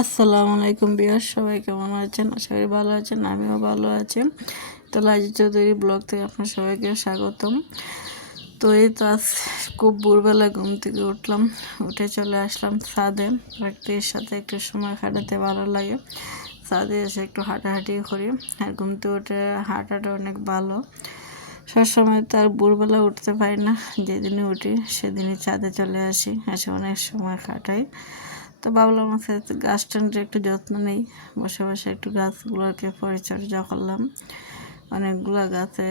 আসসালামু আলাইকুম বিয়ার, সবাই কেমন আছেন? আশা করি ভালো আছেন, আমিও ভালো আছি। তো লাইজি চৌধুরী ব্লগ থেকে আপনার সবাইকে স্বাগতম। তো এই তো আজ খুব ভোরবেলা ঘুম থেকে উঠলাম, উঠে চলে আসলাম ছাদে। প্রকৃতির সাথে একটু সময় কাটাতে ভালো লাগে। ছাদে এসে একটু হাঁটাহাঁটি করি, আর ঘুম থেকে উঠে হাঁটাটা অনেক ভালো। সবসময় তো আর ভোরবেলা উঠতে পারি না, যেদিনই উঠি সেদিনই ছাদে চলে আসি, এসে অনেক সময় কাটাই। তো ভাবলাম আছে গাছটার একটু যত্ন নেই, বসে বসে একটু গাছগুলোকে পরিচর্যা করলাম। অনেকগুলো গাছে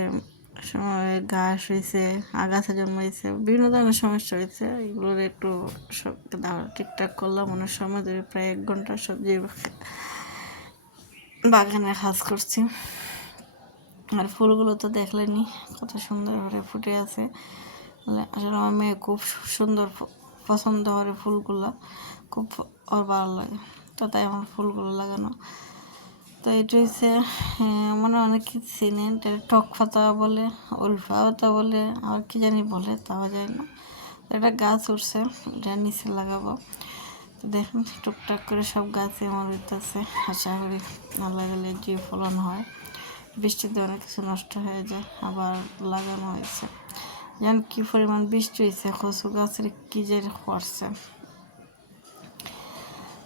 সময় ঘাস হয়েছে, আগাছা জন্মাইছে, বিভিন্ন ধরনের সমস্যা হয়েছে। এগুলোর একটু সব ঠিকঠাক করলাম। অনেক সময় ধরে প্রায় 1 ঘন্টা সবজি বাগানে কাজ করছি। আর ফুলগুলো তো দেখলেনি কত সুন্দর করে ফুটে আছে। আসলে আমার মেয়ে খুব সুন্দর পছন্দ করে ফুলগুলো, খুব ওর ভালো লাগে। তো তাই আমার ফুলগুলো লাগানো। তো এটা হচ্ছে মানে অনেকে চিনেন, টক পাতা বলে, উলফা পাতা বলে, আর কি জানি বলে, তাও যায় না। এটা গাছ উঠছে, এটা নিচে লাগাবো। তো দেখুন টুকটাক করে সব গাছে আমার উঠতেছে। আশা করি আল্লাহ গেলে যে ফলন হয়। বৃষ্টিতে অনেক কিছু নষ্ট হয়ে যায়, আবার লাগানো হয়েছে। যেন কি পরিমাণ বৃষ্টি হয়েছে, কচু গাছের কি যে করছে।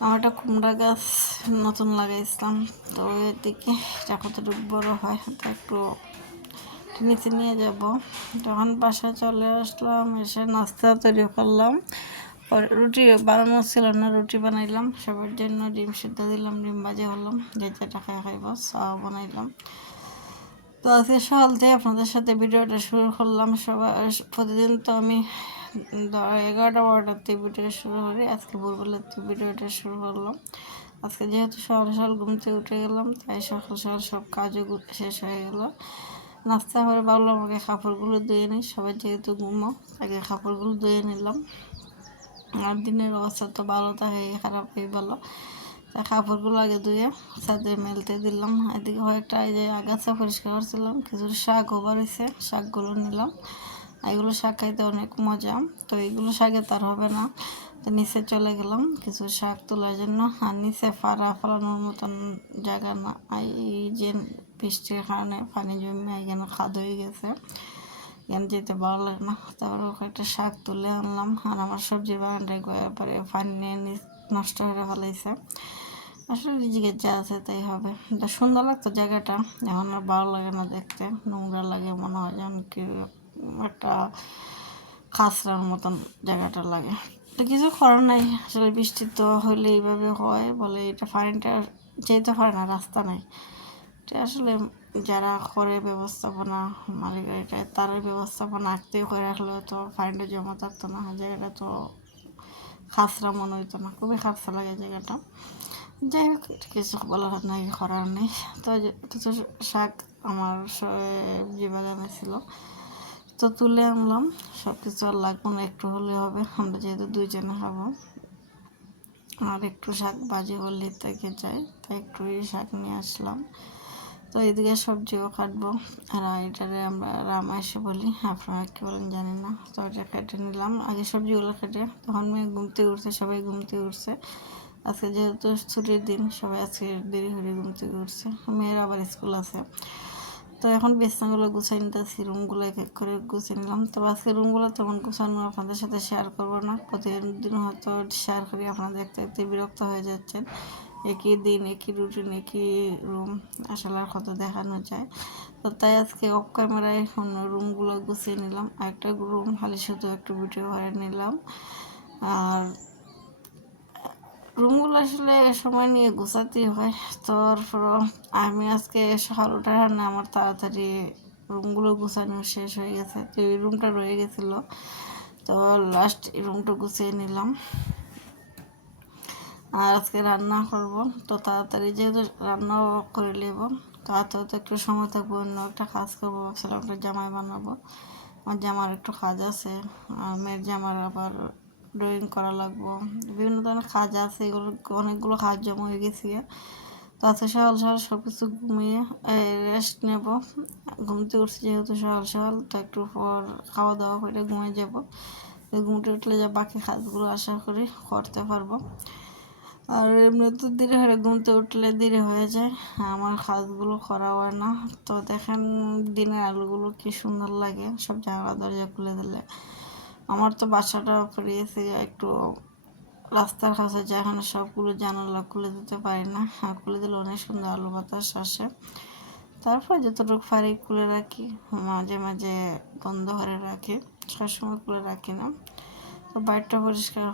আমার একটা কুমড়া গাছ নতুন লাগাইছিলাম, তো এদিকে এটা কতটুকু বড় হয় তা একটু নিচে নিয়ে যাব। তখন বাসায় চলে আসলাম, এসে নাস্তা তৈরি করলাম। রুটি বানানো ছিল না, রুটি বানাইলাম সবার জন্য। ডিম সিদ্ধ দিলাম, ডিম ভাজি হলাম, যে যেটা খাইব চাও বানাইলাম। তো আজকে সকাল থেকে আপনাদের সাথে ভিডিওটা শুরু করলাম। সবাই প্রতিদিন তো আমি 11টা-12টাতে ভিডিও শুরু করি, আজকে ভোরবেলাতে ভিডিওটা শুরু করলাম। আজকে যেহেতু সকাল সকাল ঘুম থেকে উঠে গেলাম, তাই সকাল সকাল সব কাজও শেষ হয়ে গেল। নাস্তা করে ভাবলাম আগে কাপড়গুলো ধুয়ে নিই, সবাই যেহেতু ঘুমো আগে কাপড়গুলো ধুয়ে নিলাম। আর দিনের অবস্থা তো ভালো থাকে, খারাপই ভালো। তাই কাপড়গুলো আগে ধুয়ে ছাদে মেলতে দিলাম। এদিকে কয়েকটা এই যে আগাছা পরিষ্কার করছিলাম, কিছু শাকও বাড়িছে, শাকগুলো নিলাম। এগুলো শাক খাইতে অনেক মজা। তো এইগুলো শাকে তার হবে না, তো নিচে চলে গেলাম কিছু শাক তোলার জন্য। আর নিচে ফালানোর মতন জায়গা না, এই যে বৃষ্টির কারণে পানি জমে এখানে খাদ হয়ে গেছে, এখানে যেতে ভালো লাগে না। তারপরে কয়েকটা শাক তুলে আনলাম। আর আমার সবজির বাগানটায় পরে পানি নিয়ে নষ্ট করে ফেলাইছে। আসলে নিজেকে যা আছে তাই হবে। সুন্দর লাগতো জায়গাটা, এখন আর ভালো লাগে না দেখতে, নোংরা লাগে, মনে হয় যেমন কি একটা খাসরার মতন জায়গাটা লাগে। তো কিছু করার নাই, আসলে বৃষ্টি তো হইলে এইভাবে হয়। বলে এটা পানিটা যেতে পারে না, রাস্তা নাই। এটা আসলে যারা করে ব্যবস্থাপনা মালিকের, এটা তার ব্যবস্থাপনা আঁকতে করে রাখলে তো পানিটা জমা থাকতো না, জায়গাটা তো খাসরা মনে হইতো না, খুবই খাসরা লাগে জায়গাটা। যাই হোক, কিছু বলার নাই, করার নেই। তো শাক আমার সবজি বাগানে ছিল, তো তুলে আনলাম। সব কিছু আর লাগবো না, একটু হলে হবে, আমরা যেহেতু 2 জনে খাবো। আর একটু শাক ভাজি হলে থেকে যায়, তাই একটু শাক নিয়ে আসলাম। তো এদিকে সবজিও কাটবো, আর এটারে আমরা রামাইশে বলি, আপনারা কী বলেন জানি না। তো এটা কেটে নিলাম আগে, সবজিগুলো কেটে। তখন মেয়ে ঘুম থেকে উঠছে, সবাই ঘুম থেকে উঠছে। আজকে যেহেতু ছুটির দিন, সবাই আজকে দেরি করে ঘুম থেকে উঠছে, মেয়ের আবার স্কুল আছে। তো এখন বিছানাগুলো গুছিয়ে নিতেছি, রুমগুলো এক এক করে গুছিয়ে নিলাম। তো আজকে রুমগুলো তেমন গুছানো আপনাদের সাথে শেয়ার করবো না, প্রতিদিন হয়তো শেয়ার করি, আপনারা দেখতে দেখতে বিরক্ত হয়ে যাচ্ছেন। একই দিন, একই রুটিন, একই রুম, আসলে আর কত দেখানো যায়। তো তাই আজকে অফ ক্যামেরায় রুমগুলো গুছিয়ে নিলাম। আর একটা রুম খালি শুধু একটু ভিডিও করে নিলাম। আর রুমগুলো আসলে সময় নিয়ে গোছাতেই হয়। তারপর আমি আজকে সকাল উঠার রান্না আমার তাড়াতাড়ি রুমগুলো গোছানো শেষ হয়ে গেছে, তো এই রুমটা রয়ে গেছিলো। তো লাস্ট এই রুমটা গুছিয়ে নিলাম। আর আজকে রান্না করব, তো তাড়াতাড়ি যেহেতু রান্নাও করে নেব, তো হয়তো একটু সময় থাকবো, অন্য একটা কাজ করবো। ভাবছিলাম একটা জামাই বানাবো, আমার জামার একটু কাজ আছে। আর মেয়ের জামার আবার ড্রয়িং করা লাগবো, বিভিন্ন ধরনের কাজ আছে। এগুলো অনেকগুলো কাজ জমা হয়ে গেছে। তো আজকে সকাল সকাল সব কিছু ঘুমিয়ে রেস্ট নেব। ঘুমতে উঠছি যেহেতু সকাল সকাল, তো একটু পর খাওয়া দাওয়া করে ঘুমিয়ে যাব। ঘুমতে উঠলে যা বাকি কাজগুলো আশা করি করতে পারবো। আর এমনি তো দেরি হয়ে ঘুমতে উঠলে দেরি হয়ে যায়, আমার কাজগুলো করা হয় না। তো দেখেন দিনের আলোগুলো কি সুন্দর লাগে, সব জানালা দরজা খুলে দিলে। আমার তো বাসাটা পড়িয়েছে একটু রাস্তার কাছে, যেখানে সবগুলো জানালা খুলে দিতে পারি না, খুলে দিলে অনেক সুন্দর আলো বাতাস আসে। তারপর যতটুকু পারি খুলে রাখি, মাঝে মাঝে বন্ধ করে রাখি, সবসময় খুলে রাখি না। তো বাইরটা পরিষ্কার করে